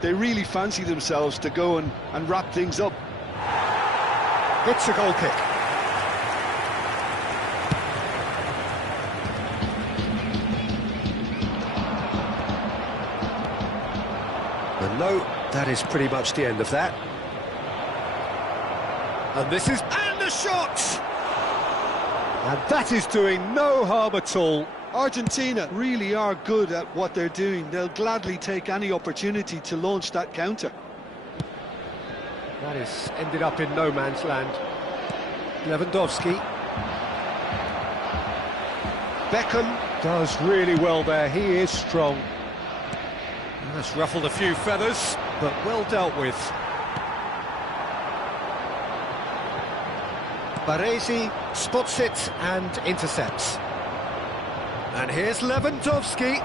They really fancy themselves to go and wrap things up. It's a goal kick. And no, that is pretty much the end of that. And this is... And the shot! And that is doing no harm at all. Argentina really are good at what they're doing. They'll gladly take any opportunity to launch that counter. That has ended up in no man's land. Lewandowski. Beckham does really well there, he is strong. That's ruffled a few feathers, but well dealt with. Baresi spots it and intercepts. And here's Lewandowski.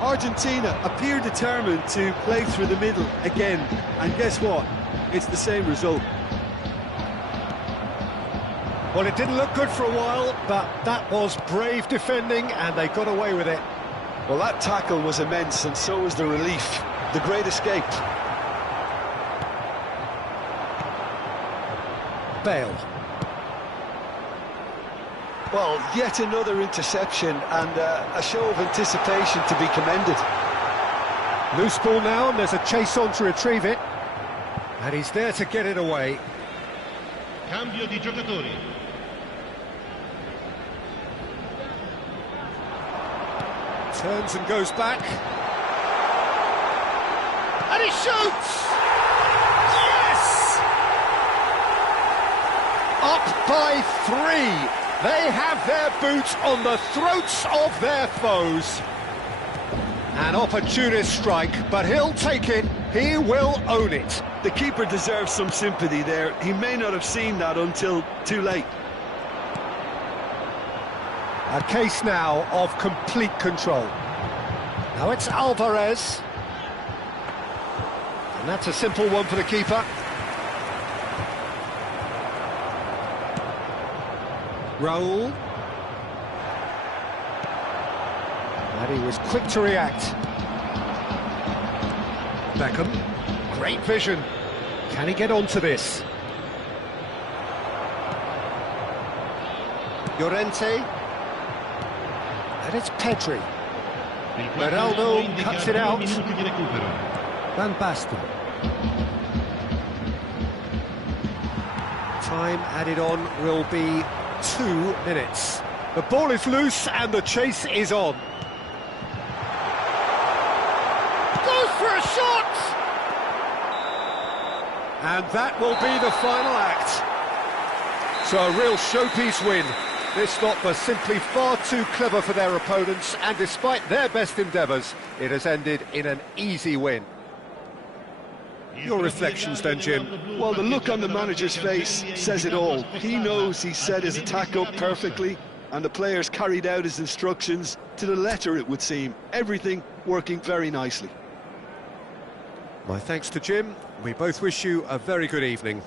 Argentina appear determined to play through the middle again, and guess what? It's the same result. Well, it didn't look good for a while, but that was brave defending, and they got away with it. Well, that tackle was immense, and so was the relief. The great escape. Bale. Well, yet another interception, and a show of anticipation to be commended. Loose ball now, and there's a chase on to retrieve it. And he's there to get it away. Cambio di giocatori. Turns and goes back. And he shoots! Yes! Up by 3. They have their boots on the throats of their foes. An opportunist strike, but he'll take it. He will own it. The keeper deserves some sympathy there. He may not have seen that until too late. A case now of complete control. Now it's Alvarez. And that's a simple one for the keeper. Raul. And he was quick to react. Beckham. Great vision. Can he get onto this? Llorente. And it's Pedri. Ronaldo cuts it out. Van Basten. Time added on will be 2 minutes. The ball is loose and the chase is on. Goes for a shot! And that will be the final act. So a real showpiece win. This lot was simply far too clever for their opponents, and despite their best endeavours, it has ended in an easy win. Your reflections then, Jim? Well, the look on the manager's face says it all. He knows he set his attack up perfectly, and the players carried out his instructions to the letter, it would seem. Everything working very nicely. My thanks to Jim. We both wish you a very good evening.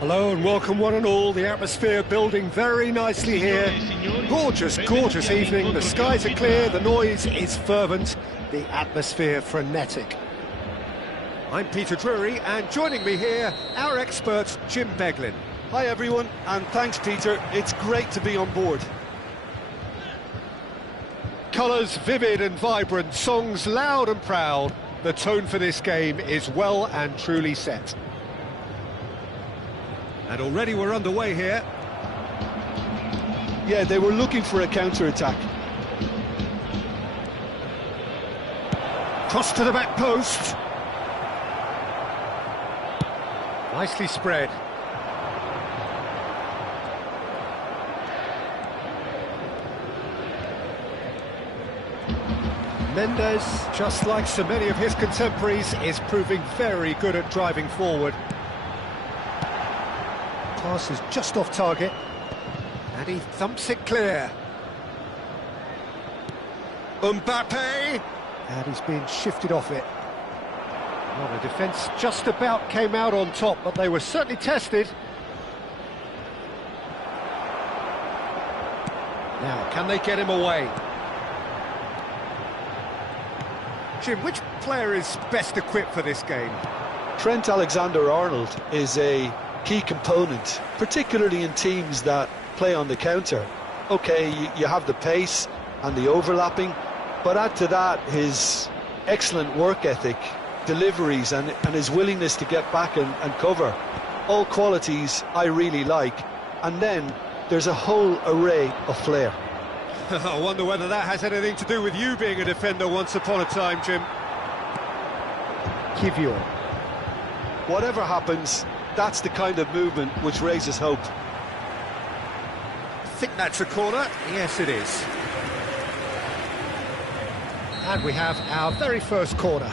Hello and welcome one and all. The atmosphere building very nicely here. Gorgeous, gorgeous evening. The skies are clear, the noise is fervent, the atmosphere frenetic. I'm Peter Drury, and joining me here, our expert Jim Beglin. Hi everyone, and thanks Peter, it's great to be on board. Colours vivid and vibrant, songs loud and proud. The tone for this game is well and truly set. And already we're underway here. Yeah, they were looking for a counter-attack. Cross to the back post. Nicely spread. Mendes, just like so many of his contemporaries, is proving very good at driving forward. Pass is just off target, and he thumps it clear. Mbappe! And he's being shifted off it. Well, the defence just about came out on top, but they were certainly tested. Now, can they get him away? Jim, which player is best equipped for this game? Trent Alexander-Arnold is a key component, particularly in teams that play on the counter. Okay, you have the pace and the overlapping, but add to that his excellent work ethic, deliveries and his willingness to get back and cover. All qualities I really like. And then there's a whole array of flair. I wonder whether that has anything to do with you being a defender once upon a time, Jim. Kivior. Whatever happens, that's the kind of movement which raises hope. I think that's a corner. Yes, it is. And we have our very first corner.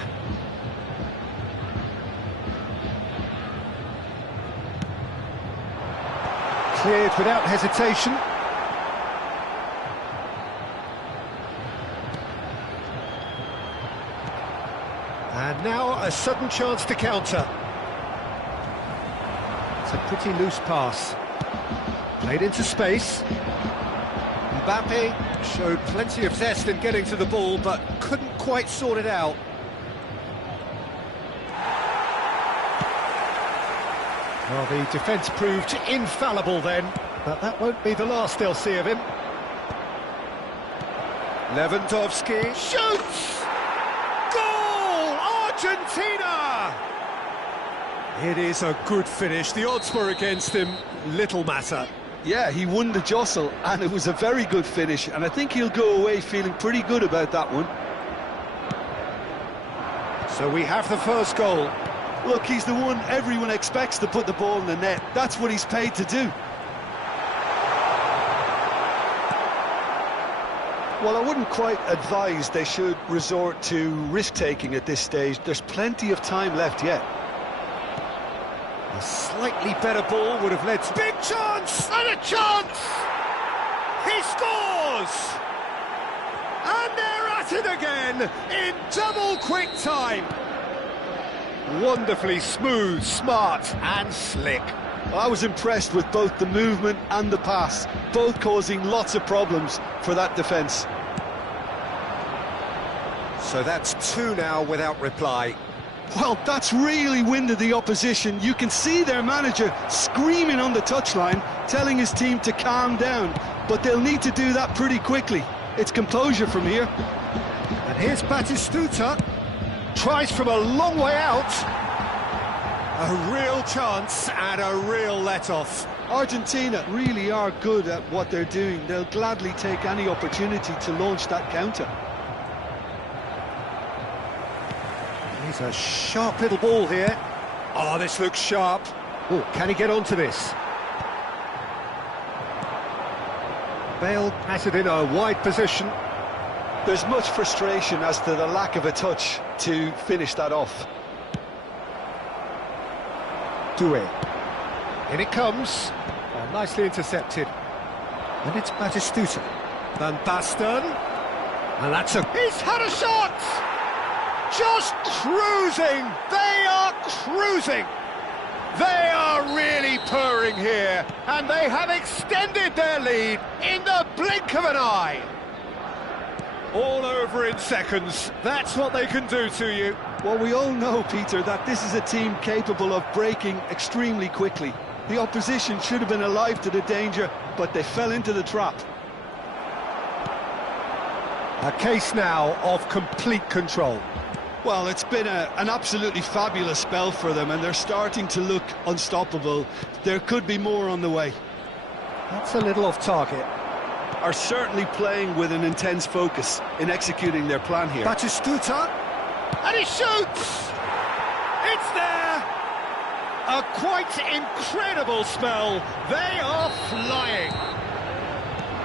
Cleared without hesitation. And now a sudden chance to counter. It's a pretty loose pass. Played into space. Mbappe showed plenty of zest in getting to the ball, but couldn't quite sort it out. Well, the defence proved infallible then, but that won't be the last they'll see of him. Lewandowski shoots! Goal! Argentina! It is a good finish. The odds were against him. Little matter. Yeah, he won the jostle, and it was a very good finish, and I think he'll go away feeling pretty good about that one. So we have the first goal. Look, he's the one everyone expects to put the ball in the net. That's what he's paid to do. Well, I wouldn't quite advise they should resort to risk-taking at this stage. There's plenty of time left yet. A slightly better ball would have led to... Big chance! And a chance! He scores! And they're at it again in double quick time. Wonderfully smooth, smart and slick. I was impressed with both the movement and the pass, both causing lots of problems for that defence. So that's two now without reply. Well, that's really winded the opposition. You can see their manager screaming on the touchline, telling his team to calm down, but they'll need to do that pretty quickly. It's composure from here. And here's Batistuta. Tries from a long way out. A real chance and a real let-off. Argentina really are good at what they're doing. They'll gladly take any opportunity to launch that counter. He's a sharp little ball here. Oh, this looks sharp. Oh, can he get onto this? Bale has it in a wide position. There's much frustration as to the lack of a touch to finish that off. Doué. In it comes. Oh, nicely intercepted. And it's Batistuta. Van Basten. And that's a... He's had a shot! Just cruising! They are cruising! They are really purring here, and they have extended their lead in the blink of an eye. All over in seconds. That's what they can do to you. Well, we all know, Peter, that this is a team capable of breaking extremely quickly. The opposition should have been alive to the danger, but they fell into the trap. A case now of complete control. Well, it's been an absolutely fabulous spell for them, and they're starting to look unstoppable. There could be more on the way. That's a little off target. Are certainly playing with an intense focus in executing their plan here. Batistuta, and he shoots! It's there! A quite incredible spell. They are flying.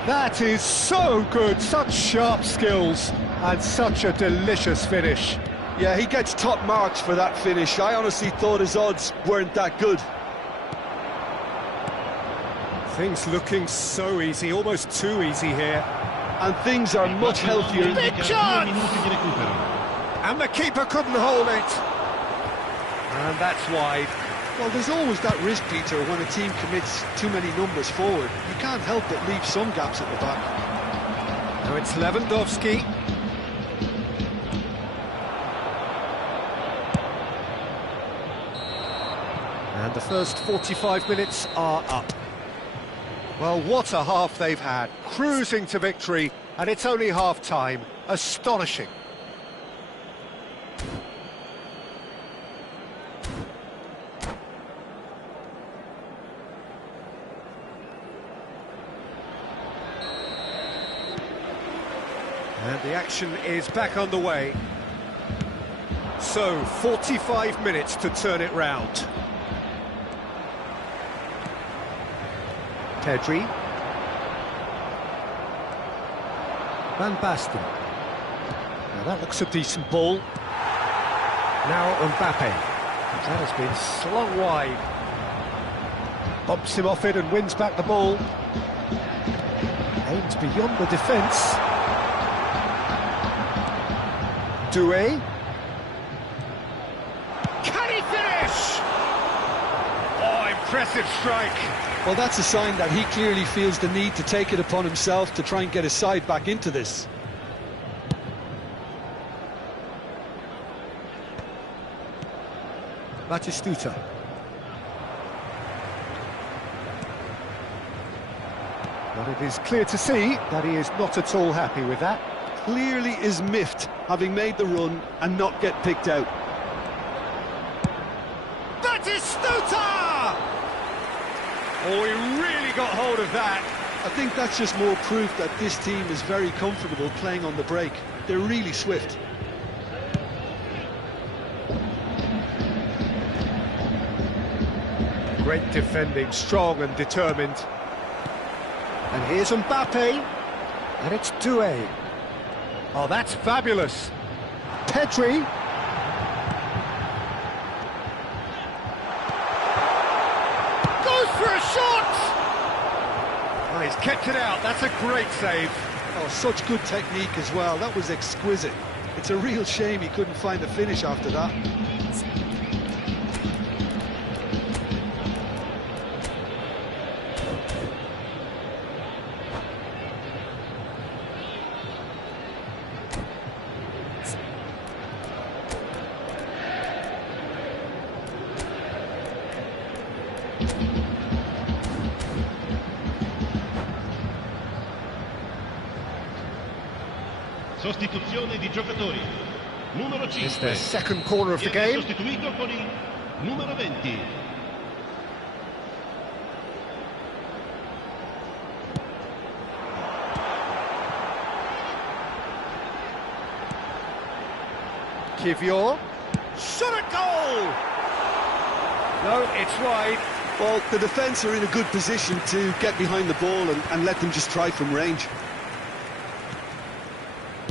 That is so good, such sharp skills, and such a delicious finish. Yeah, he gets top marks for that finish. I honestly thought his odds weren't that good. Things looking so easy, almost too easy here. And things are much healthier. Big chance! And the keeper couldn't hold it. And that's wide. Well, there's always that risk, Peter, when a team commits too many numbers forward. You can't help but leave some gaps at the back. Now it's Lewandowski. And the first 45 minutes are up. Well, what a half they've had. Cruising to victory, and it's only half-time. Astonishing. And the action is back underway. So, 45 minutes to turn it round. Pedri. Van Basten. Now that looks a decent ball. Now Mbappe. That has been slung wide. Bumps him off it and wins back the ball. Aims beyond the defence. Doué. Can he finish? Oh, impressive strike. Well, that's a sign that he clearly feels the need to take it upon himself to try and get his side back into this. Batistuta. But it is clear to see that he is not at all happy with that. Clearly is miffed, having made the run and not get picked out. Batistuta! Oh, he really got hold of that. I think that's just more proof that this team is very comfortable playing on the break. They're really swift. Great defending, strong and determined. And here's Mbappe. And it's Doué. Oh, that's fabulous. Pedri. Goes for a shot! Oh, he's kept it out. That's a great save. Oh, such good technique as well. That was exquisite. It's a real shame he couldn't find the finish after that. Sostituzione di giocatori. Numero 5. It's the second corner of the game. Sostituito con il numero 20. Kivior. Shot at goal! No, it's wide. Well, the defence are in a good position to get behind the ball and let them just try from range.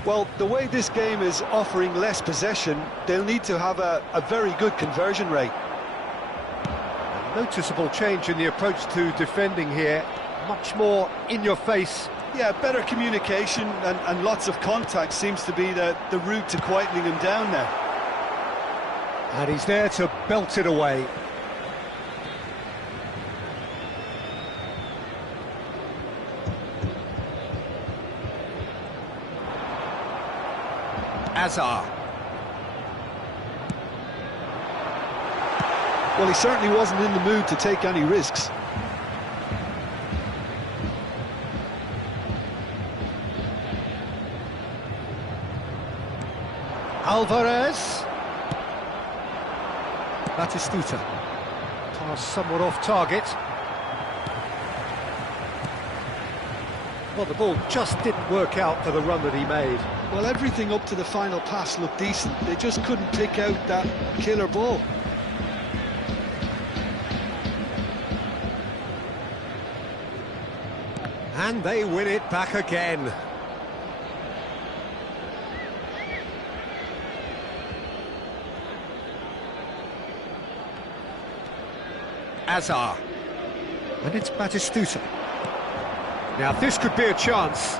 Well, the way this game is offering less possession, they'll need to have a very good conversion rate. A noticeable change in the approach to defending here. Much more in your face. Yeah, better communication and lots of contact seems to be the route to quietening them down now. And he's there to belt it away. Azar. Well, he certainly wasn't in the mood to take any risks. Alvarez. Batistuta. Pass somewhat off target. Well, the ball just didn't work out for the run that he made. Well, everything up to the final pass looked decent. They just couldn't pick out that killer ball. And they win it back again. Azar. And it's Batistuta. Now this could be a chance.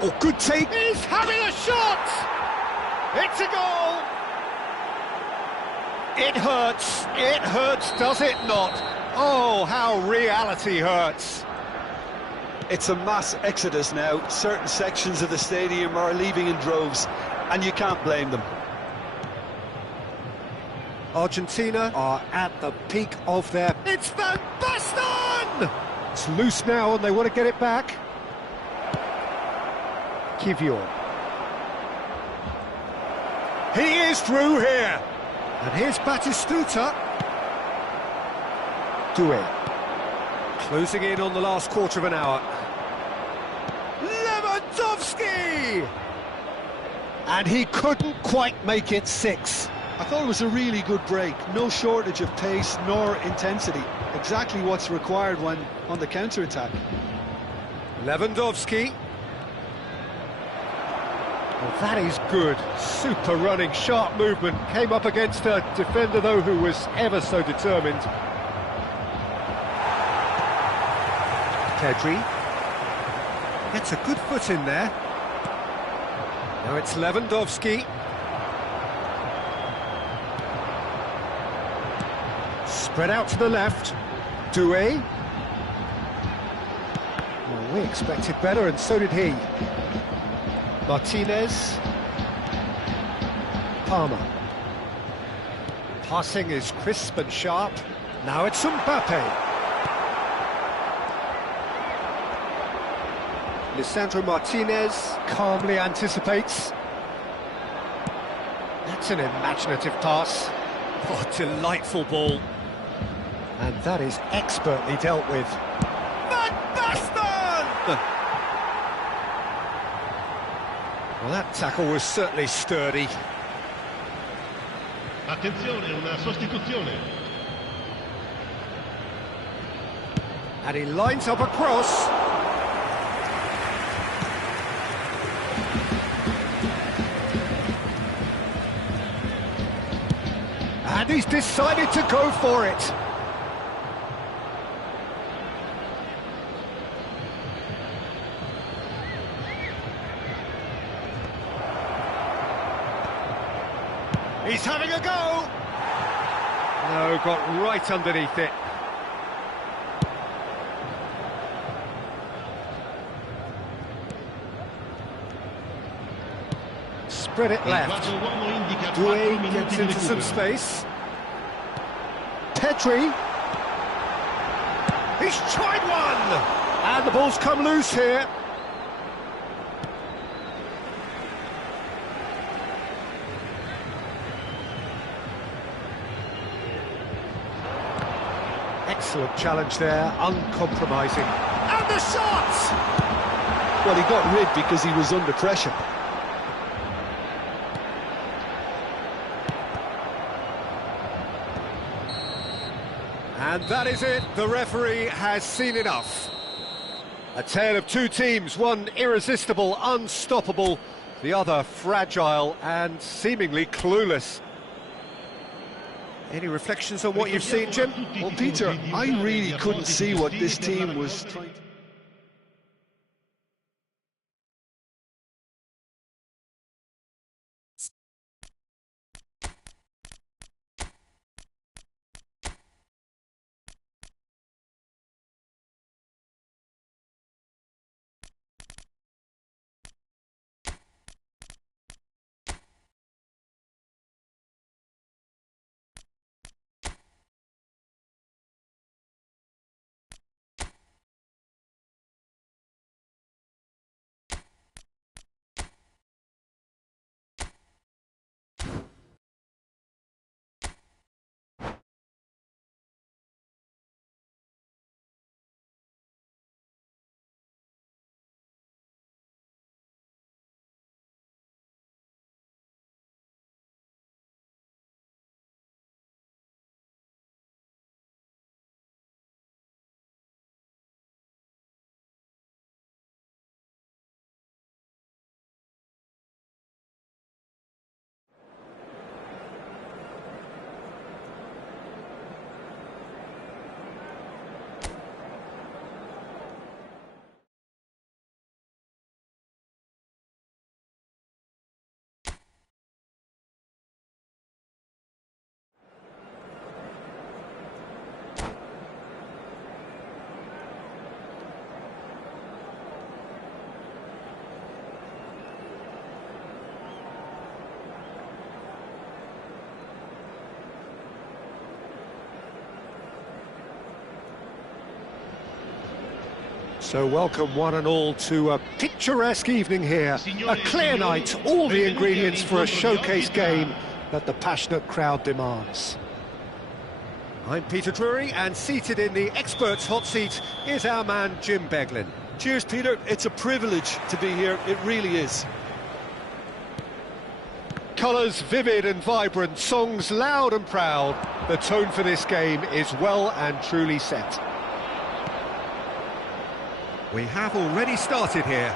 Oh, good take. He's having a shot! It's a goal! It hurts, does it not? Oh, how reality hurts. It's a mass exodus now. Certain sections of the stadium are leaving in droves, and you can't blame them. Argentina are at the peak of their... It's Van Basten! It's loose now and they want to get it back. Kivior. He is through here. And here's Batistuta. Doué. Closing in on the last quarter of an hour. Lewandowski! And he couldn't quite make it 6. I thought it was a really good break. No shortage of pace nor intensity. Exactly what's required when on the counter-attack. Lewandowski. Well, that is good. Super running, sharp movement. Came up against a defender, though, who was ever so determined. Pedri. Gets a good foot in there. Now it's Lewandowski. Spread out to the left. Doué. Well, we expected better, and so did he. Martinez. Palmer. Passing is crisp and sharp. Now it's Mbappe. Lisandro Martinez calmly anticipates. That's an imaginative pass. Oh, delightful ball. And that is expertly dealt with. Van Basten! Well, that tackle was certainly sturdy. Attenzione, una sostituzione. And he lines up a cross. And he's decided to go for it. He's having a go! No, got right underneath it. Spread it left. Doué gets into some space. Pedri. He's tried one! And the ball's come loose here. Excellent challenge there, uncompromising. And the shot! Well, he got rid because he was under pressure. And that is it, the referee has seen enough. A tale of two teams, one irresistible, unstoppable, the other fragile and seemingly clueless. Any reflections on what you've seen, Jim? Well, Peter, I really couldn't see what this team was trying to... So welcome one and all to a picturesque evening here. A clear night, all the ingredients for a showcase game that the passionate crowd demands. I'm Peter Drury, and seated in the experts' hot seat is our man Jim Beglin. Cheers, Peter. It's a privilege to be here. It really is. Colours vivid and vibrant, songs loud and proud. The tone for this game is well and truly set. We have already started here.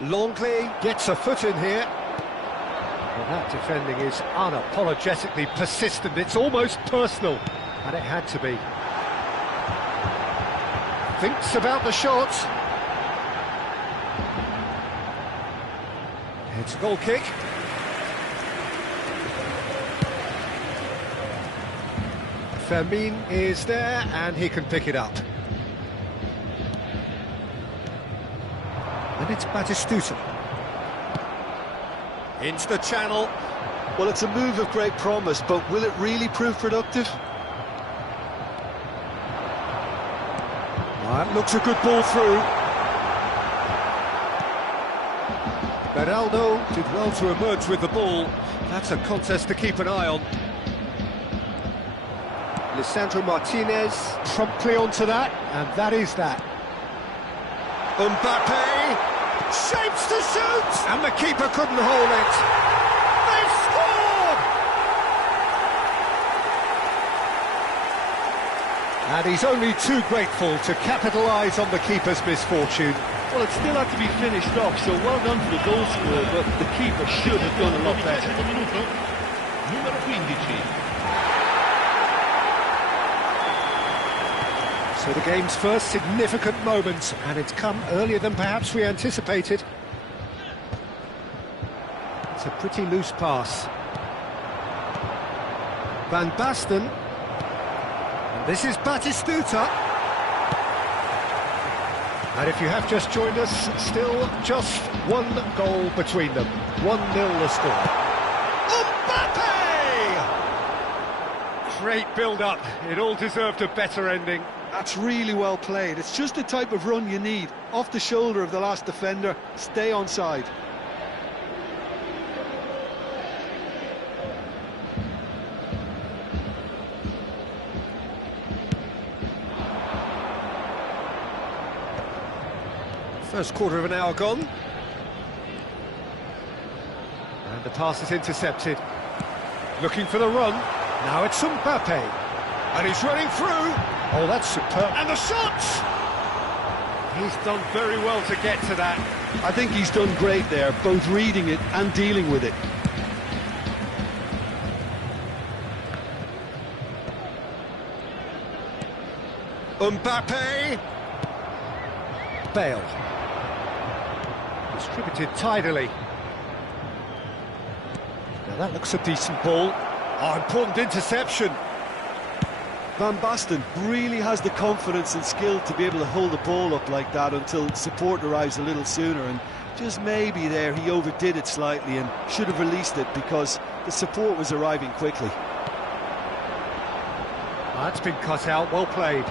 Longley gets a foot in here. Well, that defending is unapologetically persistent. It's almost personal, and it had to be. Thinks about the shot. It's a goal kick. Fermin is there, and he can pick it up. And it's Batistuta. Into the channel. Well, it's a move of great promise, but will it really prove productive? That looks a good ball through. Beraldo did well to emerge with the ball. That's a contest to keep an eye on. Lisandro Martinez promptly onto that, and that is that. Mbappe shapes to shoot, and the keeper couldn't hold it. They've scored! And he's only too grateful to capitalise on the keeper's misfortune. Well, it still had to be finished off, so well done for the goal scorer, but the keeper should have done a lot better. Numero 15. So the game's first significant moment, and it's come earlier than perhaps we anticipated. It's a pretty loose pass. Van Basten. And this is Batistuta. And if you have just joined us, still just one goal between them. 1-0 the score. Mbappe! Great build-up. It all deserved a better ending. That's really well played. It's just the type of run you need. Off the shoulder of the last defender, stay onside. First quarter of an hour gone. And the pass is intercepted. Looking for the run. Now it's Mbappe. And he's running through. Oh, that's superb. And the shot! He's done very well to get to that. I think he's done great there, both reading it and dealing with it. Mbappe! Bale. Distributed tidily. Now that looks a decent ball. Oh, important interception. Van Basten really has the confidence and skill to be able to hold the ball up like that until support arrives a little sooner, and just maybe there he overdid it slightly and should have released it because the support was arriving quickly. That's been cut out, well played.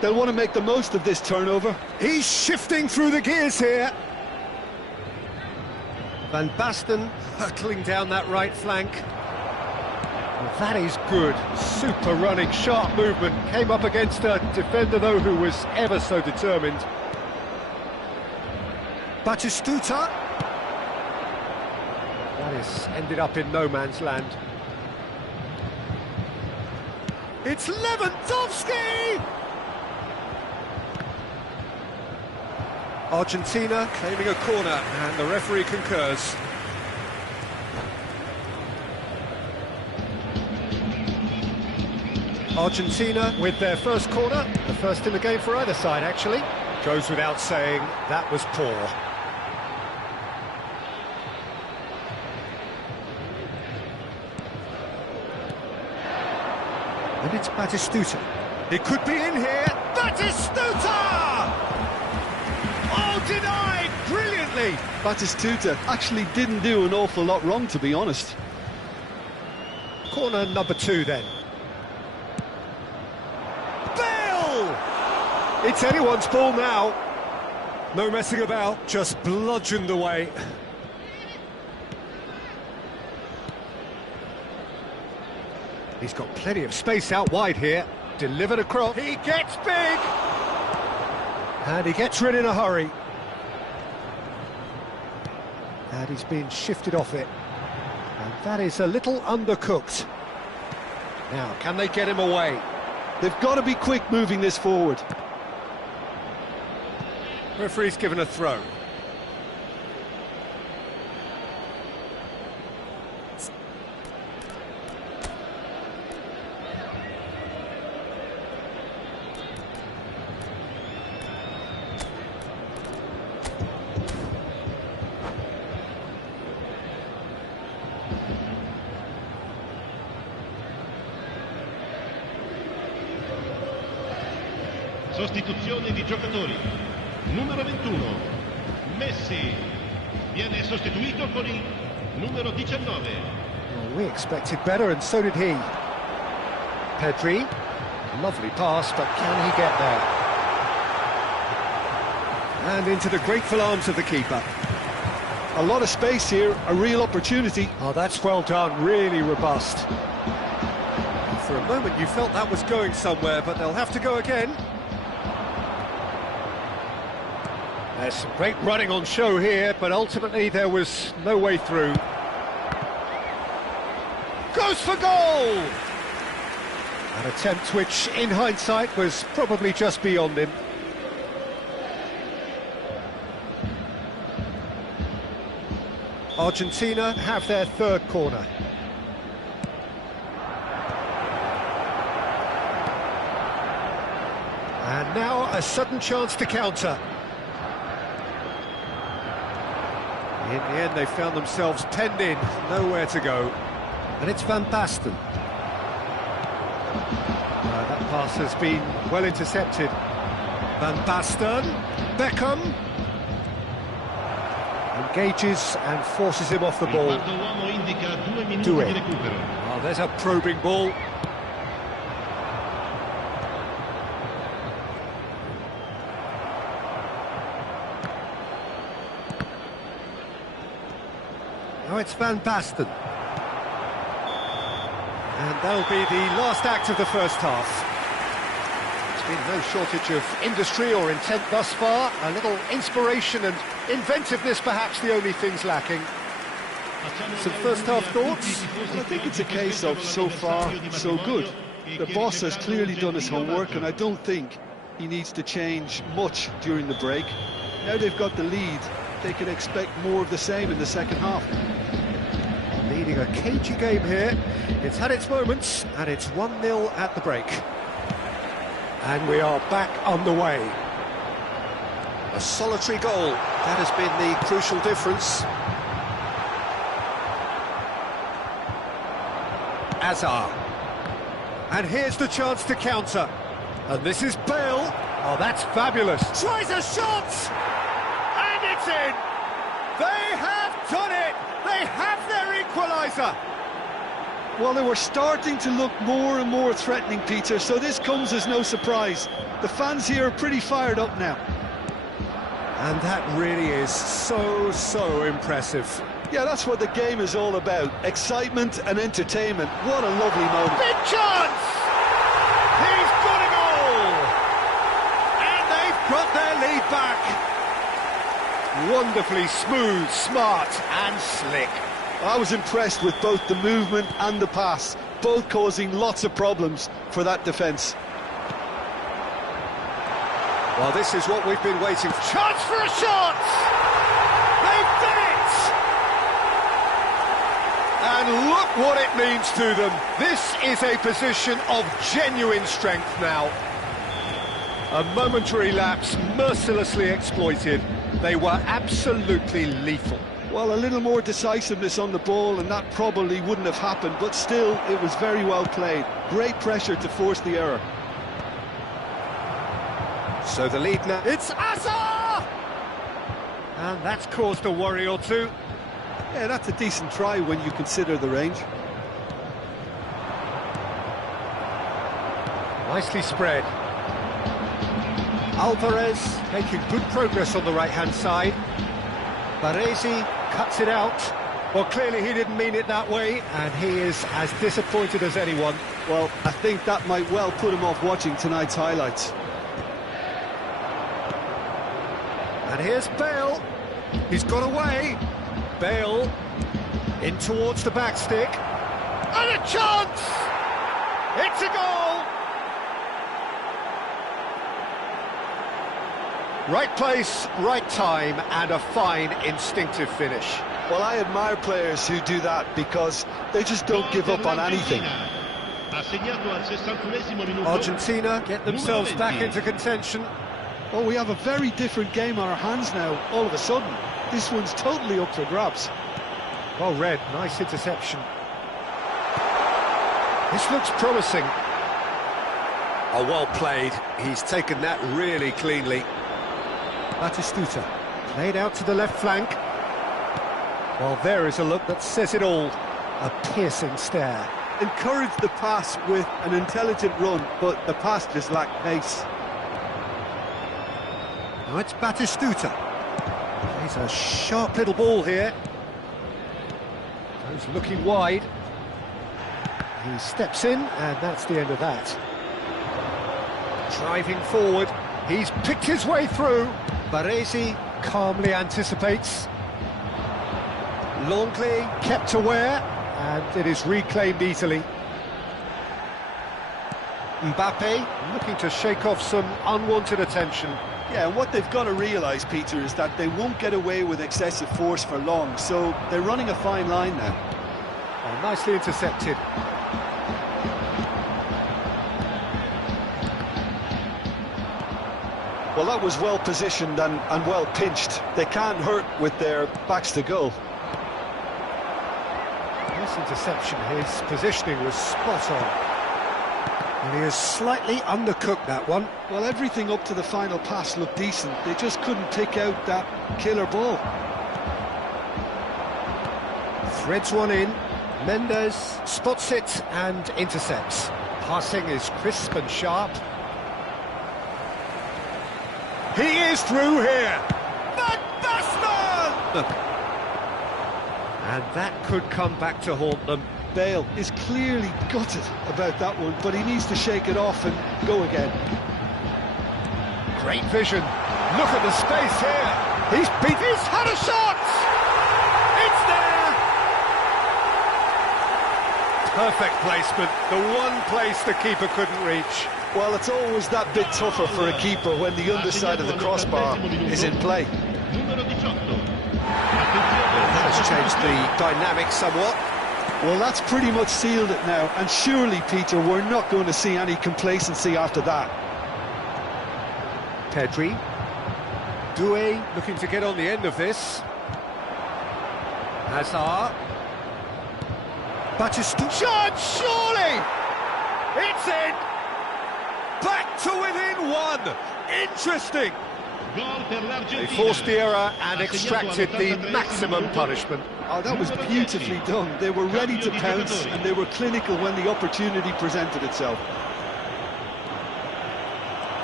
They'll want to make the most of this turnover. He's shifting through the gears here. Van Basten hurtling down that right flank. Well, that is good. Super running, sharp movement. Came up against a defender, though, who was ever so determined. Batistuta. That is ended up in no man's land. It's Lewandowski! Argentina claiming a corner, and the referee concurs. Argentina with their first corner, the first in the game for either side, actually. Goes without saying, that was poor. And it's Batistuta. It could be in here. Batistuta! Oh, denied brilliantly. Batistuta actually didn't do an awful lot wrong, to be honest. Corner number 2 then. Bale! It's anyone's ball now. No messing about, just bludgeoned away. He's got plenty of space out wide here. Delivered across. He gets big! And he gets rid in a hurry. And he's been shifted off it. And that is a little undercooked. Now, can they get him away? They've got to be quick moving this forward. Referee's given a throw. Sostituzione di giocatori. Numero 21, Messi, viene sostituito con il numero 19. Well, we expected better, and so did he. Pedri, lovely pass, but can he get there? And into the grateful arms of the keeper. A lot of space here, a real opportunity. Oh, that's well done, really robust. For a moment you felt that was going somewhere, but they'll have to go again. There's some great running on show here, but ultimately there was no way through. Goes for goal! An attempt which, in hindsight, was probably just beyond him. Argentina have their third corner. And now a sudden chance to counter. In the end, they found themselves penned in, nowhere to go. And it's Van Basten. That pass has been well intercepted. Van Basten, Beckham. Engages and forces him off the ball. Doué. Oh, there's a probing ball. Now it's Van Basten. And that'll be the last act of the first half. There's been no shortage of industry or intent thus far. A little inspiration and inventiveness, perhaps the only things lacking. Some first half thoughts? Well, I think it's a case of so far, so good. The boss has clearly done his homework, and I don't think he needs to change much during the break. Now they've got the lead, they can expect more of the same in the second half. Leading a cagey game here. It's had its moments, and it's 1-0 at the break. And we are back underway. A solitary goal, that has been the crucial difference. Azar. And here's the chance to counter. And this is Bale. Oh, that's fabulous. Tries a shot! And it's in! They have done it! They have their equaliser! Well, they were starting to look more and more threatening, Peter, so this comes as no surprise. The fans here are pretty fired up now. And that really is so impressive. Yeah, that's what the game is all about. Excitement and entertainment. What a lovely moment. Big chance! He's got a goal! And they've got their lead back. Wonderfully smooth, smart and slick. I was impressed with both the movement and the pass, both causing lots of problems for that defence. Well, this is what we've been waiting for. Chance for a shot! They've done it! And look what it means to them. This is a position of genuine strength now. A momentary lapse mercilessly exploited. They were absolutely lethal. Well, a little more decisiveness on the ball and that probably wouldn't have happened, but still, it was very well played. Great pressure to force the error. So the lead now... It's Azar! And that's caused a worry or two. Yeah, that's a decent try when you consider the range. Nicely spread. Alvarez making good progress on the right-hand side. Baresi cuts it out. Well, clearly he didn't mean it that way, and he is as disappointed as anyone. Well, I think that might well put him off watching tonight's highlights. And here's Bale. He's got away. Bale in towards the back stick. And a chance! It's a goal! Right place, right time, and a fine instinctive finish. Well, I admire players who do that because they just don't give up on anything. Argentina get themselves back into contention. Oh, we have a very different game on our hands now, all of a sudden. This one's totally up for grabs. Well read, nice interception. This looks promising. Oh, well played. He's taken that really cleanly. Batistuta played out to the left flank. Well, there is a look that says it all. A piercing stare. Encouraged the pass with an intelligent run, but the pass just lacked pace. Now it's Batistuta. Plays a sharp little ball here. Goes looking wide. He steps in, and that's the end of that. Driving forward, he's picked his way through. Baresi calmly anticipates. Longley kept aware, and it is reclaimed easily. Mbappe looking to shake off some unwanted attention. Yeah, and what they've got to realise, Peter, is that they won't get away with excessive force for long, so they're running a fine line now. Oh, nicely intercepted. Well, that was well positioned and well pinched. They can't hurt with their backs to goal. This interception, his positioning was spot on. And he has slightly undercooked that one. Well, everything up to the final pass looked decent. They just couldn't pick out that killer ball. Threads one in. Mendes spots it and intercepts. Passing is crisp and sharp. He is through here. Van Basten! And that could come back to haunt them. Bale is clearly gutted about that one, but he needs to shake it off and go again. Great vision. Look at the space here. He's had a shot! It's there! Perfect placement. The one place the keeper couldn't reach. Well, it's always that bit tougher for a keeper when the underside of the crossbar is in play. That has changed the dynamic somewhat. Well, that's pretty much sealed it now, and surely, Peter, we're not going to see any complacency after that. Pedri. Doué looking to get on the end of this. Hazard. Batistuta. Shot, surely! It's in! Back to within one! Interesting! They forced the error and extracted the maximum punishment. Oh, that was beautifully done. They were ready to pounce, and they were clinical when the opportunity presented itself.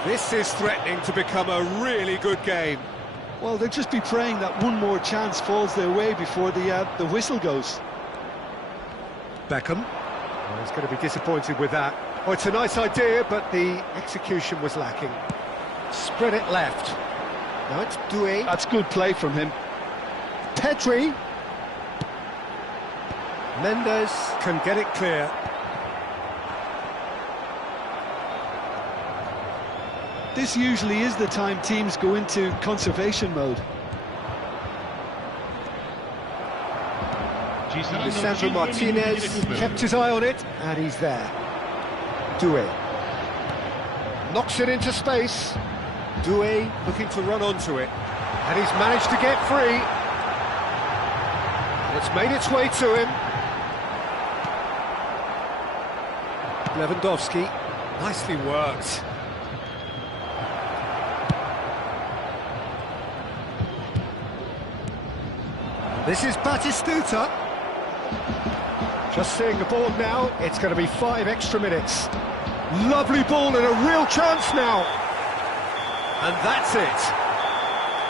This is threatening to become a really good game. Well, they'll just be praying that one more chance falls their way before the whistle goes. Beckham. Oh, he's going to be disappointed with that. Oh, it's a nice idea, but the execution was lacking. Spread it left. Now it's Doué. That's good play from him. Pedri. Mendes can get it clear. This usually is the time teams go into conservation mode. Lisandro Martinez kept his eye on it, and he's there. Doué knocks it into space. Doué looking to run onto it, and he's managed to get free. And it's made its way to him. Lewandowski, nicely worked. This is Batistuta. Just seeing the board now, it's going to be 5 extra minutes. Lovely ball and a real chance now. And that's it.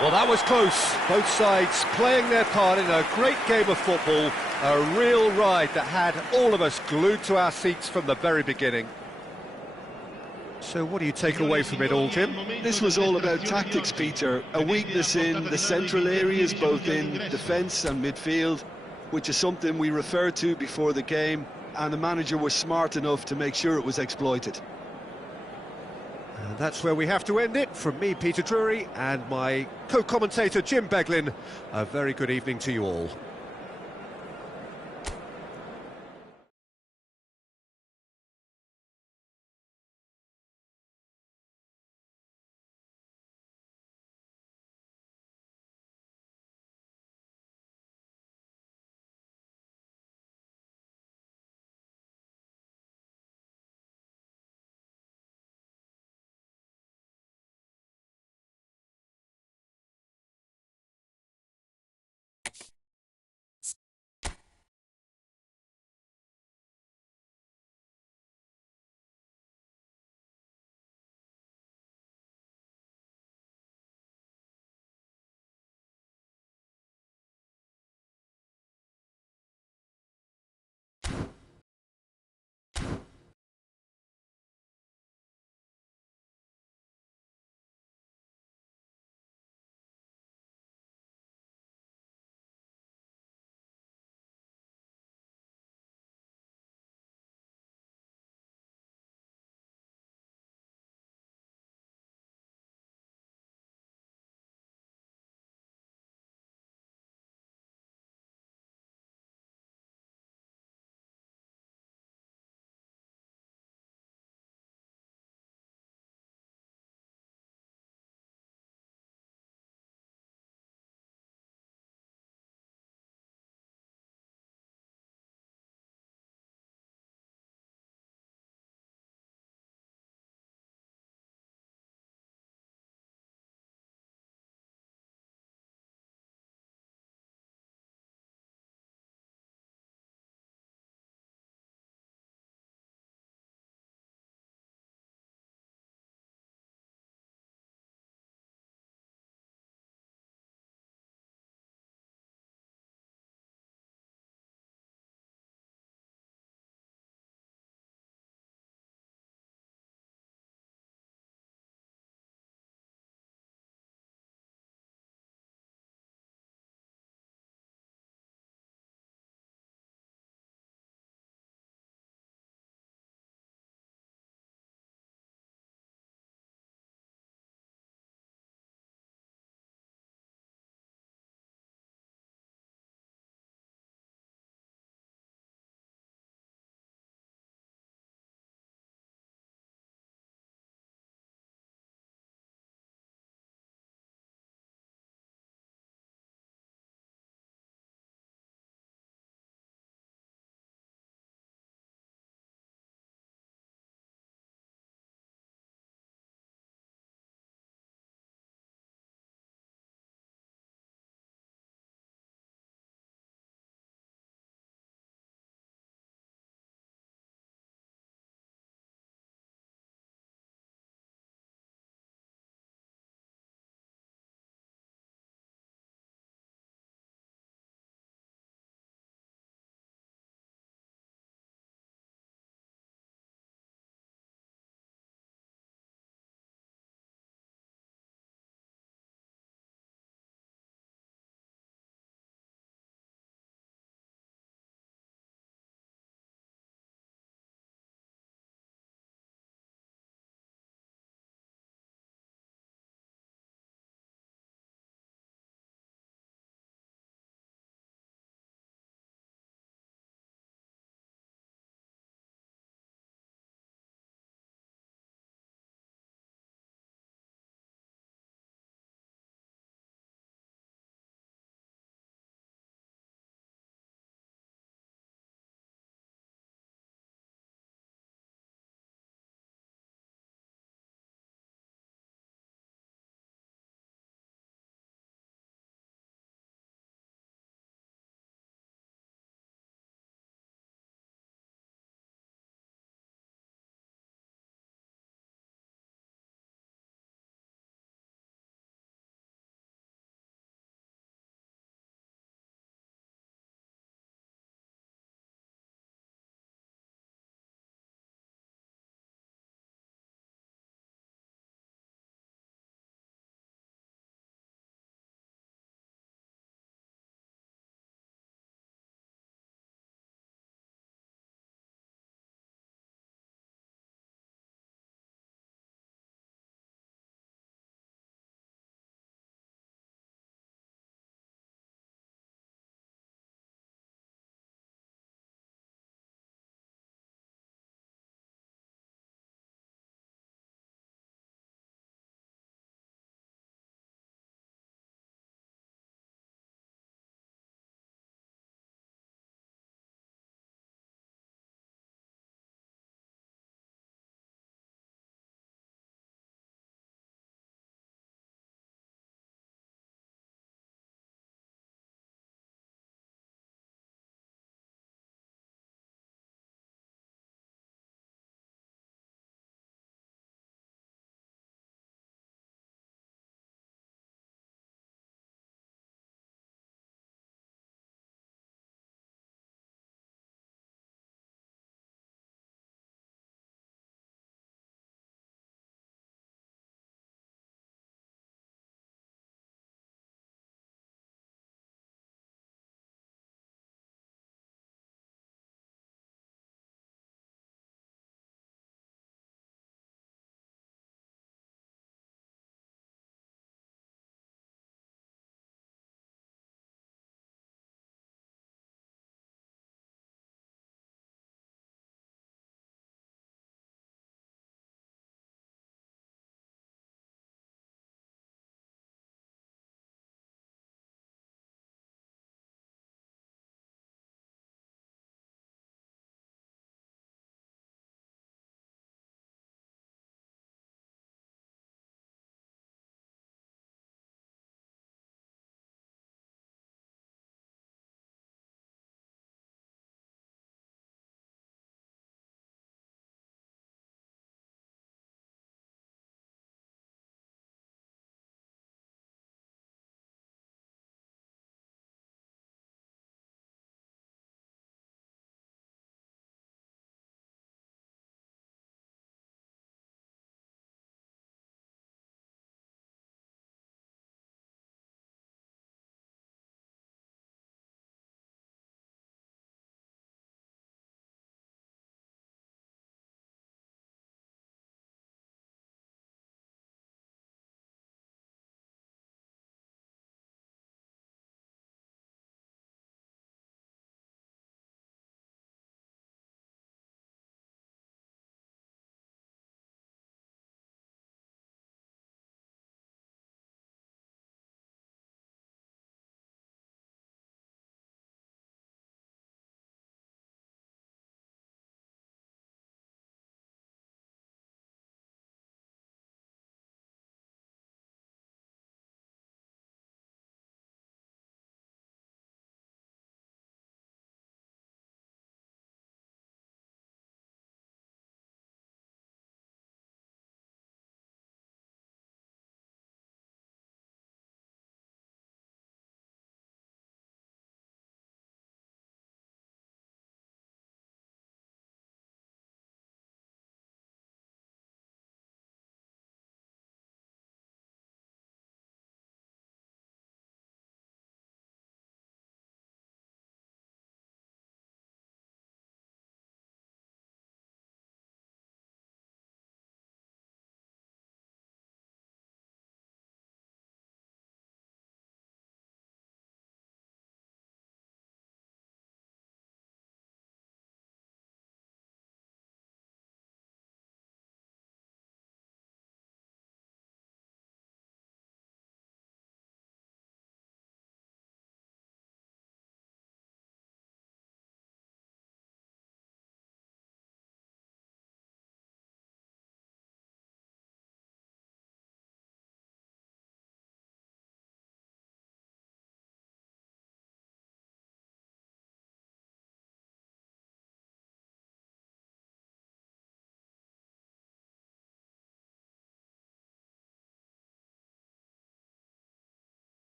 Well, that was close. Both sides playing their part in a great game of football. A real ride that had all of us glued to our seats from the very beginning. So what do you take away from it all, Tim? This was all about tactics, Peter. A weakness in the central areas, both in defence and midfield, which is something we referred to before the game, and the manager was smart enough to make sure it was exploited. And that's where we have to end it. From me, Peter Drury, and my co-commentator, Jim Beglin, a very good evening to you all.